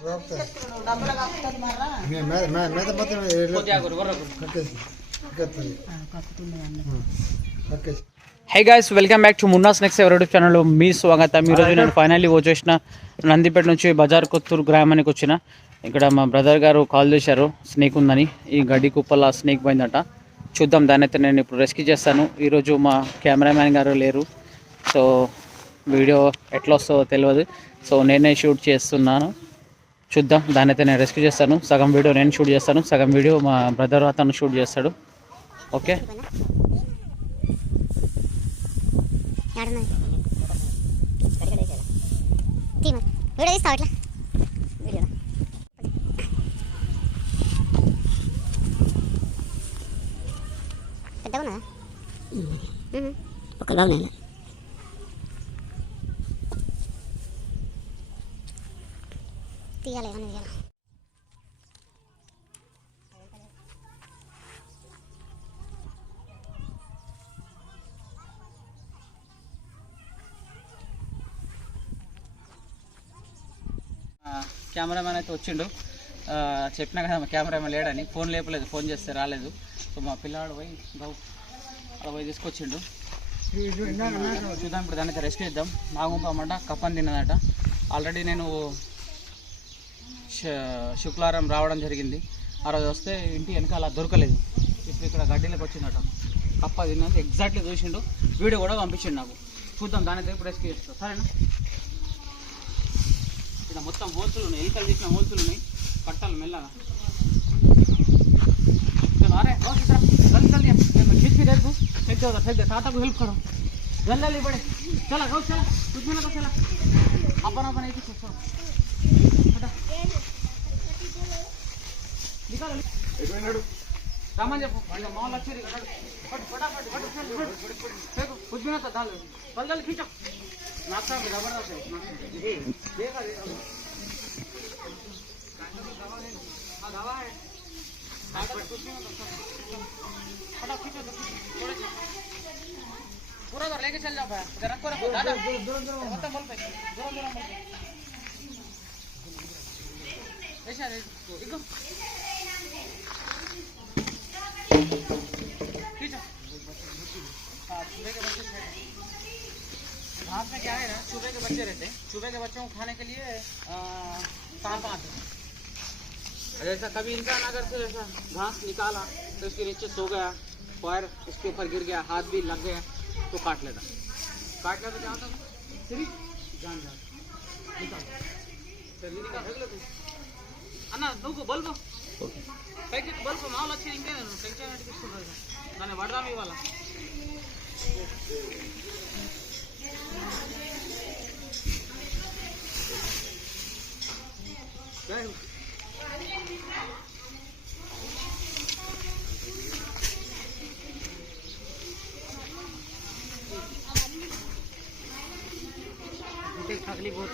Hi guys, welcome back to Munna snacks YouTube ఛానల్లో మీ స్వాగతం. ఈరోజు నేను ఫైనల్లీ వచ్చేసిన నందిపేట నుంచి బజార్ కొత్తూరు గ్రామానికి వచ్చిన. ఇక్కడ మా బ్రదర్ గారు కాల్ చేశారు స్నేక్ ఉందని. ఈ గడ్డి కుప్పల స్నేక్ పోయిందట. చూద్దాం, దాని అయితే నేను ఇప్పుడు రెస్క్యూ చేస్తాను. ఈరోజు మా కెమెరామ్యాన్ గారు లేరు, సో వీడియో ఎట్లా వస్తుందో తెలియదు. సో నేనే షూట్ చేస్తున్నాను. చూద్దాం, దాని అయితే నేను రెస్క్యూ చేస్తాను. సగం వీడియో నేను షూట్ చేస్తాను, సగం వీడియో మా బ్రదర్ అతను షూట్ చేస్తాడు. ఓకే, వీడియో తీస్తావు ఇట్లా వీడియో పెద్దగా ఉన్నదా ఒక బాగున్నాయి. తీయాలి ఏమన్నా తీయాలి. కెమెరామ్యాన్ అయితే వచ్చిండు. చెప్పినా కదా మా కెమెరామ్యాన్ లేడని. ఫోన్ లేపలేదు, ఫోన్ చేస్తే రాలేదు. సో మా పిల్లాడు పోయి అలా పోయి తీసుకొచ్చిండు. చూద్దాం, ఇప్పుడు దాన్ని అయితే రెస్క్యూ చేద్దాం. నాగుంపమాట కప్పని తిన్నదట. ఆల్రెడీ నేను శుక్రవారం రావడం జరిగింది. ఆ రోజు వస్తే ఇంటి వెనకాల దొరకలేదు. ఇప్పుడు ఇక్కడ గడ్డీలకు వచ్చిందట. కప్ప తిన్నది ఎగ్జాక్ట్లీ చూసిండు. వీడియో కూడా పంపించిండు నాకు. చూద్దాం, దాని అయితే ఇప్పుడు రెస్క్యూ చేస్తాం. సరేనా? ఇక్కడ మొత్తం హోల్సులు ఉన్నాయి, ఎలికలు తీసిన హోల్సులు ఉన్నాయి. కట్టాలి మెల్లగా. अरे जल्दी जल्दी खींच के देखो, फेंक दे ताता को हेल्प करो, जल्दी बड़े चला गाओ, चला कुछ भी ना तो चला अपन अपन एक ही छोड़ हटा निकालो एक मिनट सामान जब मॉल अच्छी रही फट फटाफट फट फेंको, कुछ भी ना तो डालो, जल्दी खींचो. नाश्ता भी जबरदस्त है. देखा दवा है पूरा घर लेके चल जाओ भाई. रखो रखो दादा, मतलब बोल पे दूर दूर बोल ऐसा देखो ठीक है. हां, सुबह के बच्चे घास में क्या है ना, सुबह के बच्चे रहते हैं. सुबह के बच्चों को खाने के लिए सांप आते हैं. ऐसा कभी इनका अगर से ऐसा घास निकाला तो इसके नीचे सो गया, पैर इसके ऊपर गिर गया, हाथ भी लग गया तो काट लेता. क्या होता है जान निकाल अन्ना నువ్వు బల్బు పైకి బల్బు మామూలు వచ్చి ఇంకే నేను టెన్షన్ తీసుకుంటాను. దాన్ని పడదాం ఇవాళ. थकली बहुत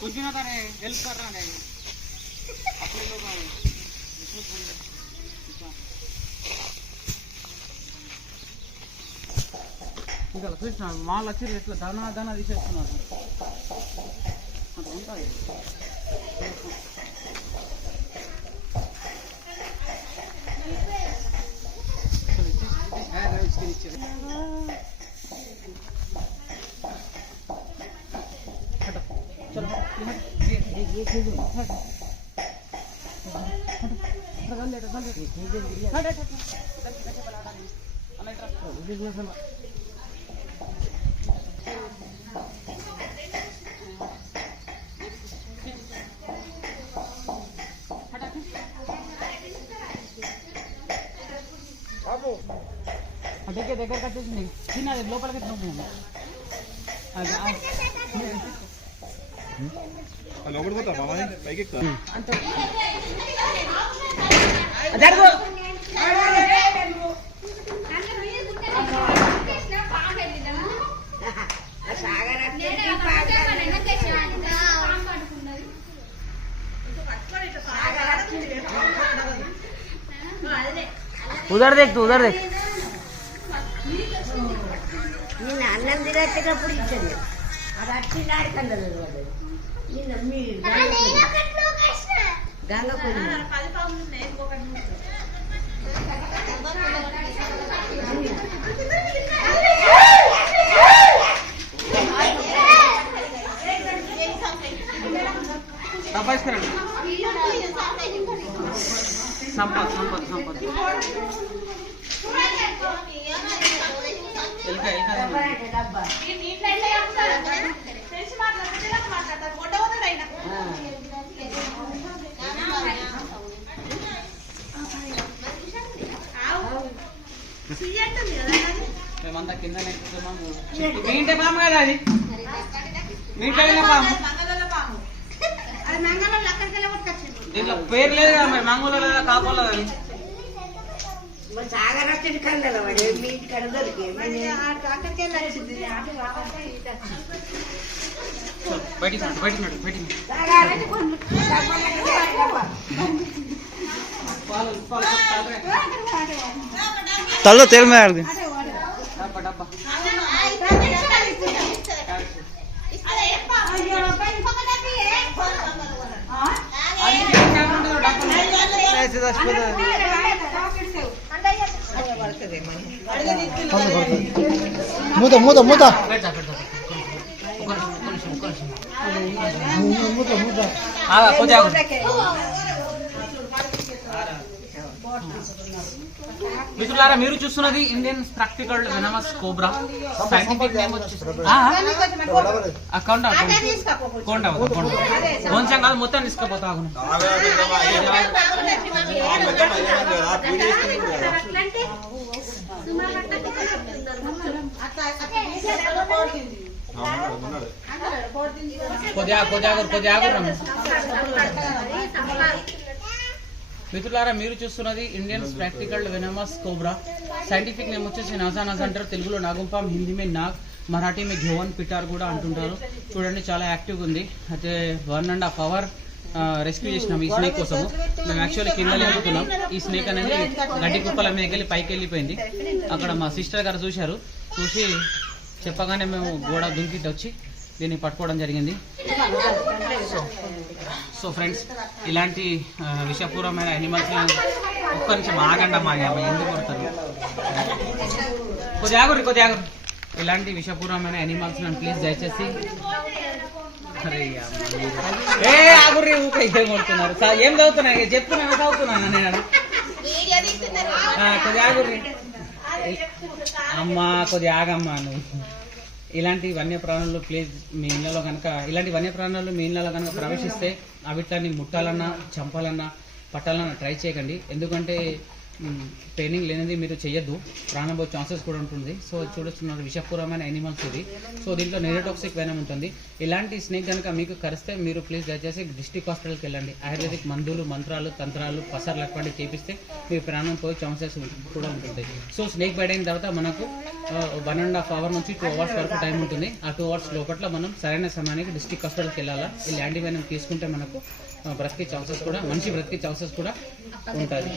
कुछ भी ना करे, हेल्प कर रहा है अपने लोग ఇంకా చూసిన మాల్ వచ్చి ఇట్లా దానా తీసేస్తున్నారు. అది ఉంటుంది ಅದಕ್ಕೆ దగ్గర కట్టేసింది చిన్నది లోపలికి తిన్నాము. లోపలికి పోతా బాబాయ్ పైకి ఎక్కుతా అంత జరుగు ఉదర్ దేక్ తూ ఉదర్ దేక్ నిన్న అన్నం తినేటప్పుడు ఇచ్చింది అది అచ్చి నాడుకన్నది నిన్న మీ గంగ సంపత్ సంపత్ సంపత్ డబ్బా మేమంతా కింద ఎక్కుతున్నాము. మీ ఇంటి పాము కదా అది, మీ ఇంట్లో పాము. దీంట్లో పేరు లేదు కదా మరి, మంగళ లేదా కాకోలో కానీ. సాగర్ వచ్చి కన్నల వాడు మీ ఇంటికాడ దొరికి బయటికి నడు బయటికి నడు బయటికి తల్లో తేలు మీద ఆడది డబ్బా డబ్బా మూత మూత మూత మిత్రులారా, మీరు చూస్తున్నది Indian practical venomous cobra. Scientific name account కొంచెం కాదు మొత్తం తీసుకుపోతా. మిత్రులారా, మీరు చూస్తున్నది Indian practical venomous cobra. Scientific name వచ్చేసి నాజానాజ్ అంటారు. తెలుగులో నాగుంపాం, హిందీ మే నాగ్, మరాఠీ మే ఘోవన్ పిటార్ కూడా అంటుంటారు. చూడండి చాలా యాక్టివ్గా ఉంది. అయితే 1.5 hour రెస్క్యూ చేసినాం ఈ స్నేక్ కోసము. మేము యాక్చువల్లీ కింద వెళ్తున్నాం. ఈ స్నేక్ అనేది గడ్డి కుప్పల మీదకి వెళ్ళి పైకి వెళ్ళిపోయింది. అక్కడ మా సిస్టర్ గారు చూశారు. చూసి చెప్పగానే మేము గోడ దుంకిట్ వచ్చి దీన్ని పట్టుకోవడం జరిగింది. సో ఫ్రెండ్స్, ఇలాంటి విషపూరమైన యానిమల్స్ ఒక్క నిమిషం ఆగండి అమ్మా, ఎందుకు కొడతారు? కొద్దిగా ఇలాంటి విషపూరమైన యానిమల్స్ ప్లీజ్ దయచేసి ఆగుర్రి ఊకే ఏం కొడుతున్నారు? ఏం చదువుతున్నాయి చెప్తున్నా, చదువుతున్నాను నేను. కొద్దిగా ఆగుర్రి అమ్మా, కొద్దిగా ఆగమ్మా నువ్వు. ఇలాంటి వన్యప్రాణులు ప్లీజ్ మీ ఇళ్లలో కనుక ప్రవేశిస్తే అవిట్లని ముట్టాలన్నా, చంపాలన్నా, పట్టాలన్నా ట్రై చేయకండి. ఎందుకంటే ట్రైనింగ్ లేనిది మీరు చెయ్యొద్దు, ప్రాణం పోయే ఛాన్సెస్ కూడా ఉంటుంది. సో చూడొచ్చున్నారు విషపూరమైన యానిమల్స్ ఇది. సో దీంట్లో నెరోటాక్సిక్ వెనం ఉంటుంది. ఇలాంటి స్నేక్ కనుక మీకు కరిస్తే మీరు ప్లీజ్ దయచేసి డిస్ట్రిక్ట్ హాస్పిటల్కి వెళ్ళండి. ఆయుర్వేదిక్ మందులు, మంత్రాలు, తంత్రాలు, పసర్లు అటువంటి చేపిస్తే మీ ప్రాణం పోయే ఛాన్సెస్ కూడా ఉంటుంది. సో స్నేక్ బైట్ అయిన తర్వాత మనకు 1.5 hour నుంచి 2 hours వరకు టైం ఉంటుంది. ఆ 2 hours లోపల మనం సరైన సమయానికి డిస్ట్రిక్ట్ హాస్పిటల్కి వెళ్ళాలా. ఈ యాంటీ వెనం తీసుకుంటే మనకు బ్రతికే ఛాన్సెస్ కూడా, మనిషి బ్రతికే ఛాన్సెస్ కూడా ఉంటుంది.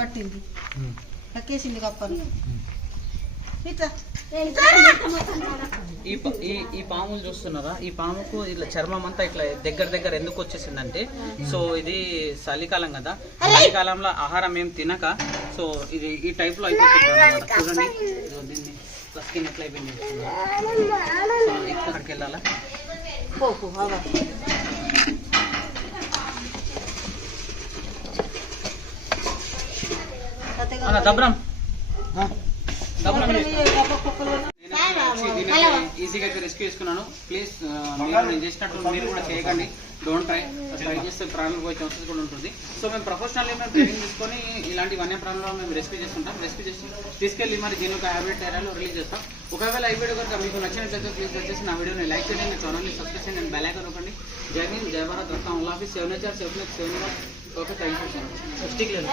పట్టింది కక్కేసింది కప్పను. ఈ పాములు చూస్తున్నారా? ఈ పాముకు ఇట్లా చర్మం అంతా ఇట్లా దగ్గర ఎందుకు వచ్చేసిందంటే, సో ఇది చలికాలం కదా, చలికాలంలో ఆహారం ఏం తినక సో ఇది ఈ టైప్ లో అయిపోతుంది అన్నమాట. చూడండి దీన్ని స్కిన్ ఎట్లా అయిపోయింది. సో ఇక్కడికి వెళ్ళాలా? దబ్రం ఈజీగా అయితే రెస్క్యూ చేసుకున్నాను. ప్లీజ్ నేను చేసినట్టు మీరు కూడా చేయకండి. డోంట్ ట్రై చేస్తే ప్రాణాలు పోయే ఛాన్సెస్ కూడా ఉంటుంది. సో మేము ప్రొఫెషనల్లీ మేము ట్రైనింగ్ తీసుకొని ఇలాంటి వన్యప్రాణులను మేము రెస్క్యూ చేస్తుంటాం. రెస్క్యూ చేసి తీసుకెళ్ళి మరి దీని ఒక హ్యాబిట్ ఏరియాలో రిలీజ్ చేస్తాం. ఒకవేళ ఈ వీడియో కనుక మీకు నచ్చినట్లయితే ప్లీజ్ దయచేసి నా వీడియోని లైక్ చేయండి, నా ఛానల్ని సబ్స్క్రైబ్ చేయండి అండ్ బెల్ ఐకాన్ నొక్కండి. Jai Hind, Jai Bharat, Ratna office 7HR 7 okay, thank you. Stick లేదు.